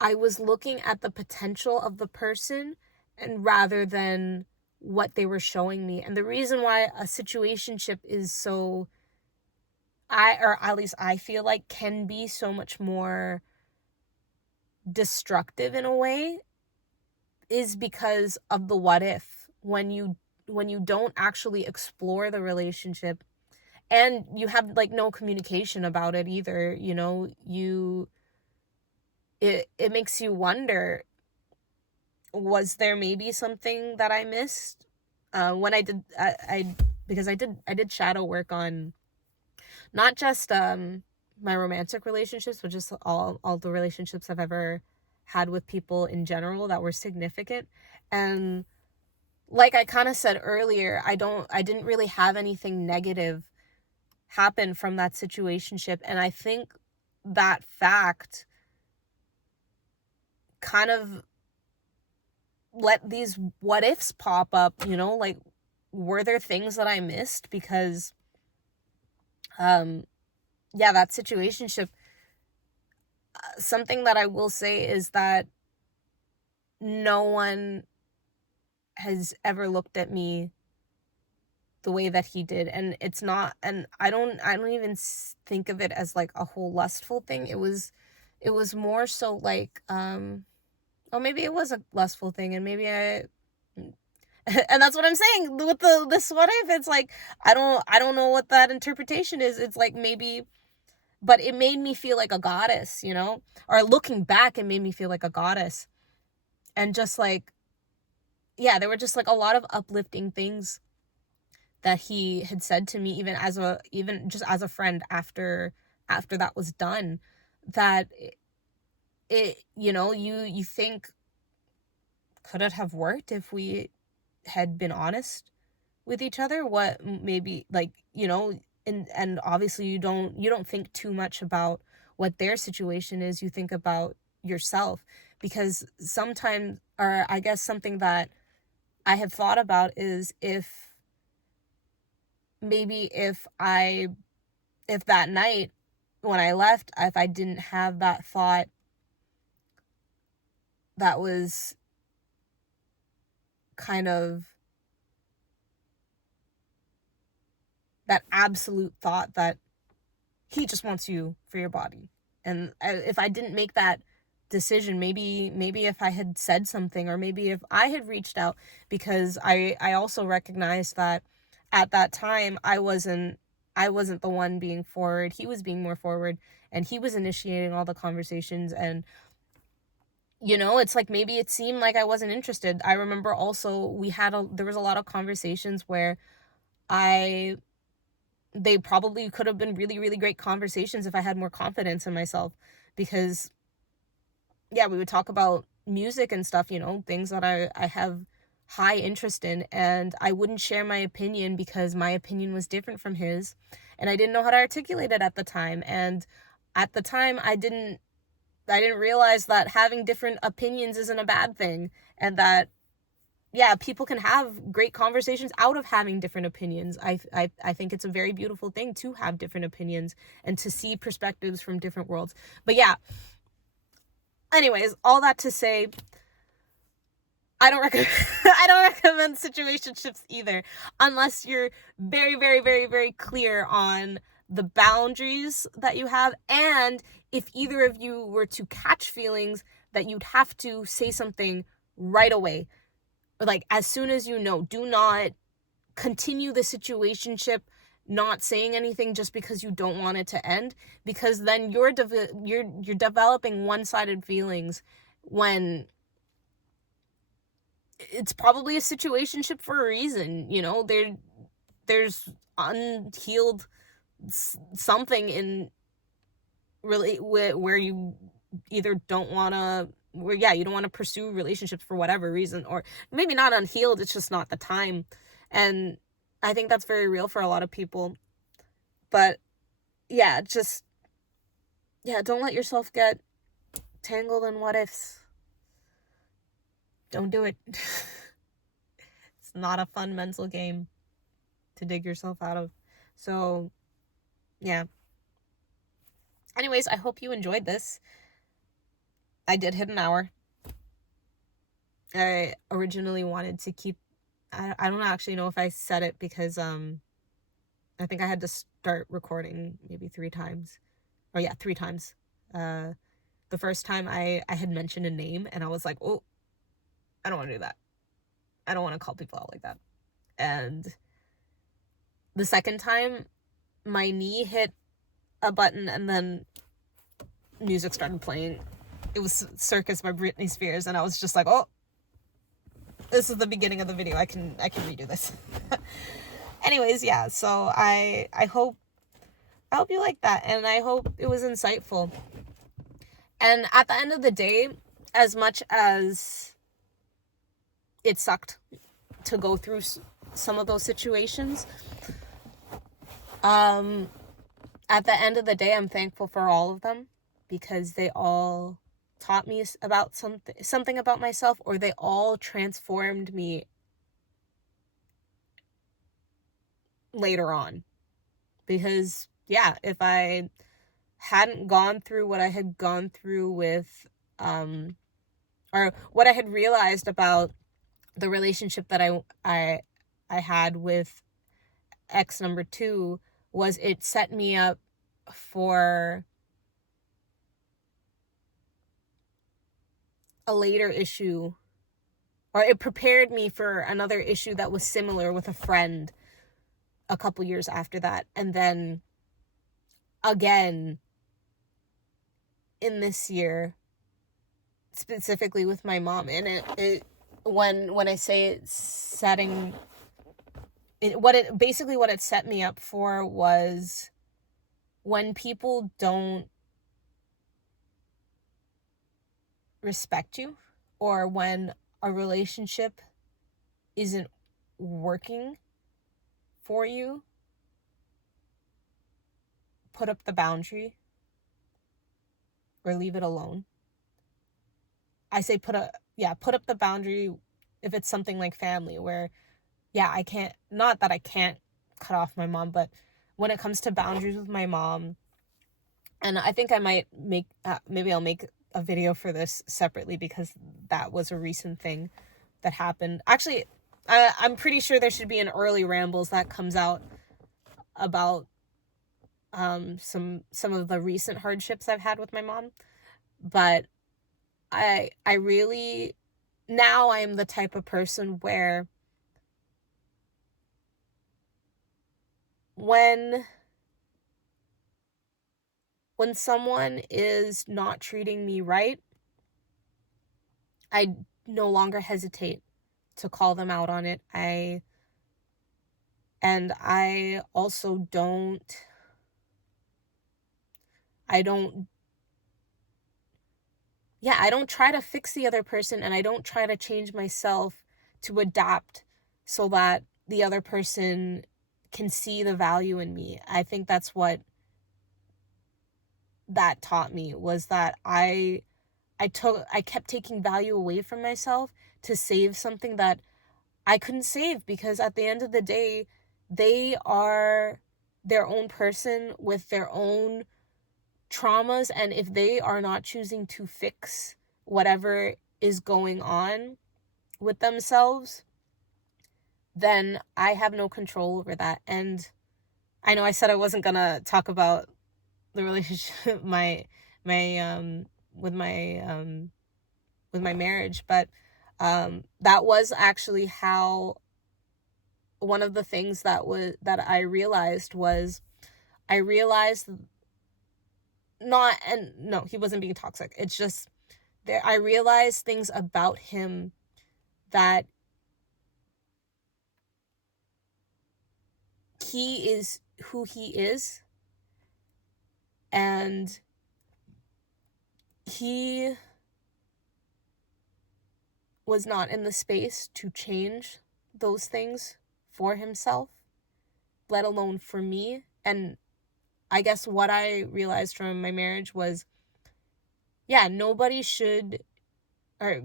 I was looking at the potential of the person, and rather than what they were showing me. And the reason why a situationship is so, or at least I feel like, can be so much more destructive in a way, is because of the what if. When you don't actually explore the relationship, and you have like no communication about it either, it makes you wonder, was there maybe something that I missed? When I did, because I did shadow work on not just my romantic relationships, but just all the relationships I've ever had with people in general that were significant. And like I kind of said earlier, I didn't really have anything negative happen from that situationship. And I think that fact kind of let these what ifs pop up, like, were there things that I missed? Because that situationship, something that I will say is that no one has ever looked at me the way that he did. And it's not, and I don't even think of it as like a whole lustful thing. It was more so like, or maybe it was a lustful thing, and maybe I, and that's what I'm saying with this what if. It's like, I don't know what that interpretation is. It's like, maybe, but it made me feel like a goddess, you know? Or looking back, it made me feel like a goddess. And just like, yeah, there were just like a lot of uplifting things that he had said to me, even just as a friend, after that was done, that it, you know, you think, could it have worked if we had been honest with each other? What, maybe, like, you know, and obviously you don't think too much about what their situation is. You think about yourself, because sometimes, or I guess something that I have thought about is, if that night when I left, if I didn't have that thought, that was kind of that absolute thought that he just wants you for your body. And if I didn't make that decision, maybe if I had said something, or maybe if I had reached out, because I also recognized that at that time I wasn't the one being forward. He was being more forward, and he was initiating all the conversations. And, you know, it's like, maybe it seemed like I wasn't interested. I remember also there was a lot of conversations where they probably could have been really, really great conversations if I had more confidence in myself, because, yeah, we would talk about music and stuff, you know, things that I have high interest in, and I wouldn't share my opinion because my opinion was different from his, and I didn't know how to articulate it at the time. And at the time, I didn't realize that having different opinions isn't a bad thing, and that, yeah, people can have great conversations out of having different opinions. I think it's a very beautiful thing to have different opinions and to see perspectives from different worlds. But yeah, anyways, all that to say, I don't recommend situationships either, unless you're very, very, very, very clear on the boundaries that you have, and if either of you were to catch feelings, that you'd have to say something right away. Like, as soon as you know, do not continue the situationship not saying anything just because you don't want it to end, because then you're developing one-sided feelings, when it's probably a situationship for a reason. You know, there's unhealed something in really where you either don't want to, you don't want to pursue relationships for whatever reason, or maybe not unhealed, it's just not the time. And I think that's very real for a lot of people. But yeah, just, yeah, don't let yourself get tangled in what ifs. Don't do it. It's not a fun mental game to dig yourself out of. So yeah, anyways, I hope you enjoyed this. I did hit an hour. I originally wanted to keep, I don't actually know if I said it, because I think I had to start recording maybe 3 times. Oh yeah, 3 times. The first time I had mentioned a name, and I was like, oh, I don't want to do that. I don't want to call people out like that. And the second time, my knee hit a button, and then music started playing. It was Circus by Britney Spears, and I was just like, oh, this is the beginning of the video. I can redo this. Anyways, yeah, so I hope you like that, and I hope it was insightful. And at the end of the day, as much as it sucked to go through some of those situations, at the end of the day, I'm thankful for all of them, because they all taught me about something about myself, or they all transformed me later on. Because, yeah, if I hadn't gone through what I had gone through with, or what I had realized about the relationship that I had with ex number 2 was it set me up for a later issue, or it prepared me for another issue that was similar with a friend a couple years after that. And then again in this year, specifically with my mom. And it when I say it's setting it, what it set me up for was when people don't respect you, or when a relationship isn't working for you, put up the boundary or leave it alone. I say put up the boundary if it's something like family, where I can't, not that I can't cut off my mom, but when it comes to boundaries with my mom, and I think I might make maybe I'll make a video for this separately, because that was a recent thing that happened. Actually, I'm pretty sure there should be an early rambles that comes out about some of the recent hardships I've had with my mom. But I really, now I am the type of person where when someone is not treating me right, I no longer hesitate to call them out on it. I also don't try to fix the other person, and I don't try to change myself to adapt so that the other person can see the value in me. I think that's what that taught me, was that I kept taking value away from myself to save something that I couldn't save, because at the end of the day, they are their own person with their own traumas, and if they are not choosing to fix whatever is going on with themselves, then I have no control over that. And I know I said I wasn't gonna talk about the relationship with my marriage, but that was actually how one of the things that I realized no, he wasn't being toxic. It's just I realized things about him that he is who he is, and he was not in the space to change those things for himself, let alone for me. And I guess what I realized from my marriage was,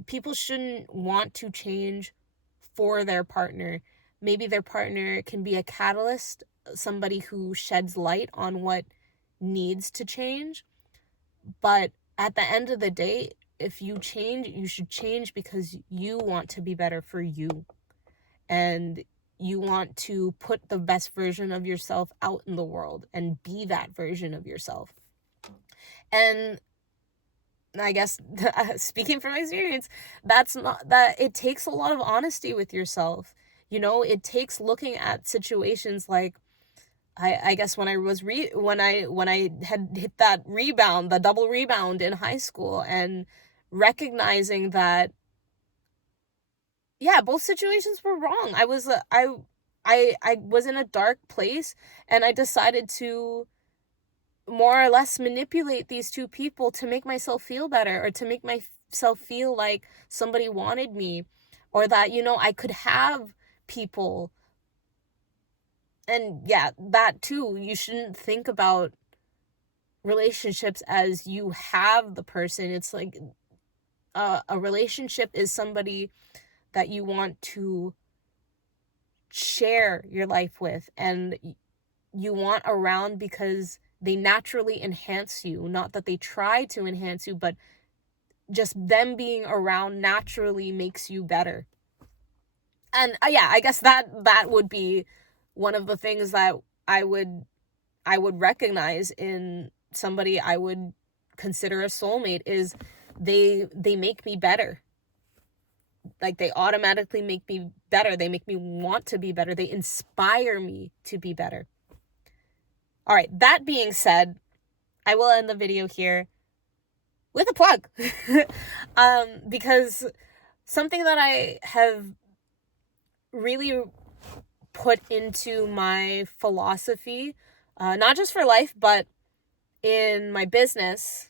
people shouldn't want to change for their partner. Maybe their partner can be a catalyst, somebody who sheds light on what needs to change. But at the end of the day, if you change, you should change because you want to be better for you. And you want to put the best version of yourself out in the world and be that version of yourself. And I guess, speaking from experience, it takes a lot of honesty with yourself. It takes looking at situations like, I guess when I had hit that rebound, the double rebound in high school, and recognizing that, both situations were wrong. I was in a dark place, and I decided to more or less manipulate these two people to make myself feel better, or to make myself feel like somebody wanted me, or that, I could have people. And that too, you shouldn't think about relationships as you have the person. It's like a relationship is somebody that you want to share your life with, and you want around because they naturally enhance you. Not that they try to enhance you, but just them being around naturally makes you better. And I guess that would be one of the things that I would recognize in somebody I would consider a soulmate is they make me better. Like, they automatically make me better. They make me want to be better. They inspire me to be better. All right, that being said, I will end the video here with a plug. Because something that I have really put into my philosophy, not just for life, but in my business,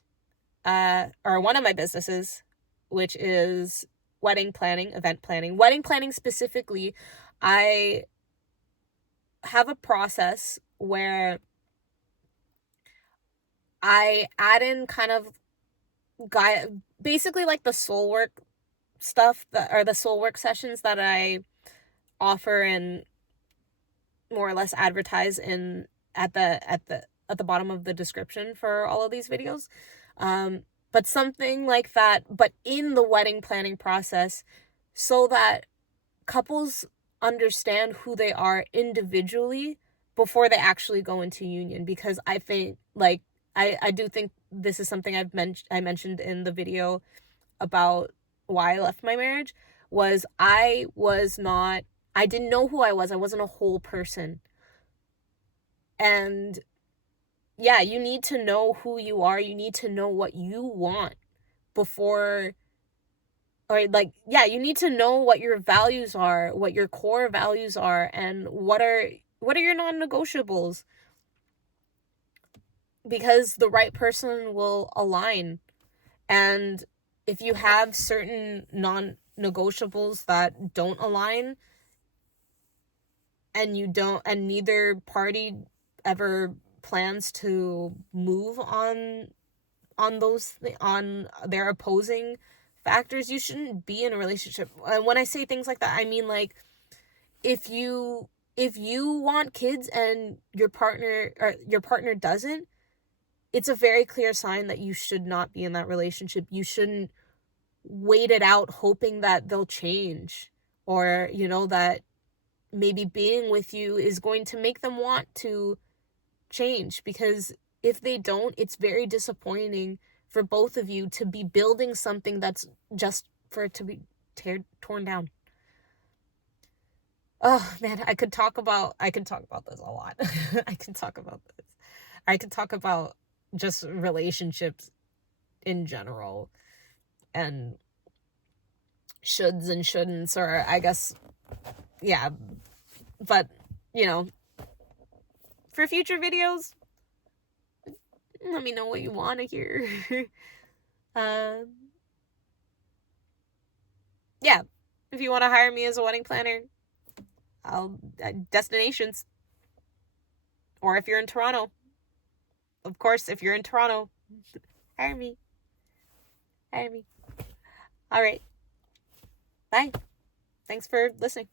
or one of my businesses, which is wedding planning, event planning. Wedding planning specifically, I have a process where I add in kind of basically like the soul work stuff, or the soul work sessions that I offer and more or less advertise in at the bottom of the description for all of these videos. But something like that, but in the wedding planning process, so that couples understand who they are individually before they actually go into union. Because I think, like, I do think this is something I mentioned in the video about why I left my marriage, was I didn't know who I was. I wasn't a whole person. And yeah, you need to know who you are. You need to know what you want before, or like, yeah, you need to know what your values are, what your core values are, and what are your non-negotiables. Because the right person will align. And if you have certain non-negotiables that don't align, and neither party ever plans to move on their opposing factors, you shouldn't be in a relationship. And when I say things like that, I mean, like, if you want kids and your partner doesn't, it's a very clear sign that you should not be in that relationship. You shouldn't wait it out hoping that they'll change, or, that maybe being with you is going to make them want to change. Because if they don't, it's very disappointing for both of you to be building something that's just for it to be torn down. Oh man, I could talk about this a lot. I can talk about just relationships in general, and shoulds and shouldn'ts, or I guess, yeah. But, for future videos, let me know what you want to hear. Yeah, if you want to hire me as a wedding planner, destinations. Or if you're in Toronto, of course, if you're in Toronto, hire me. All right, bye. Thanks for listening.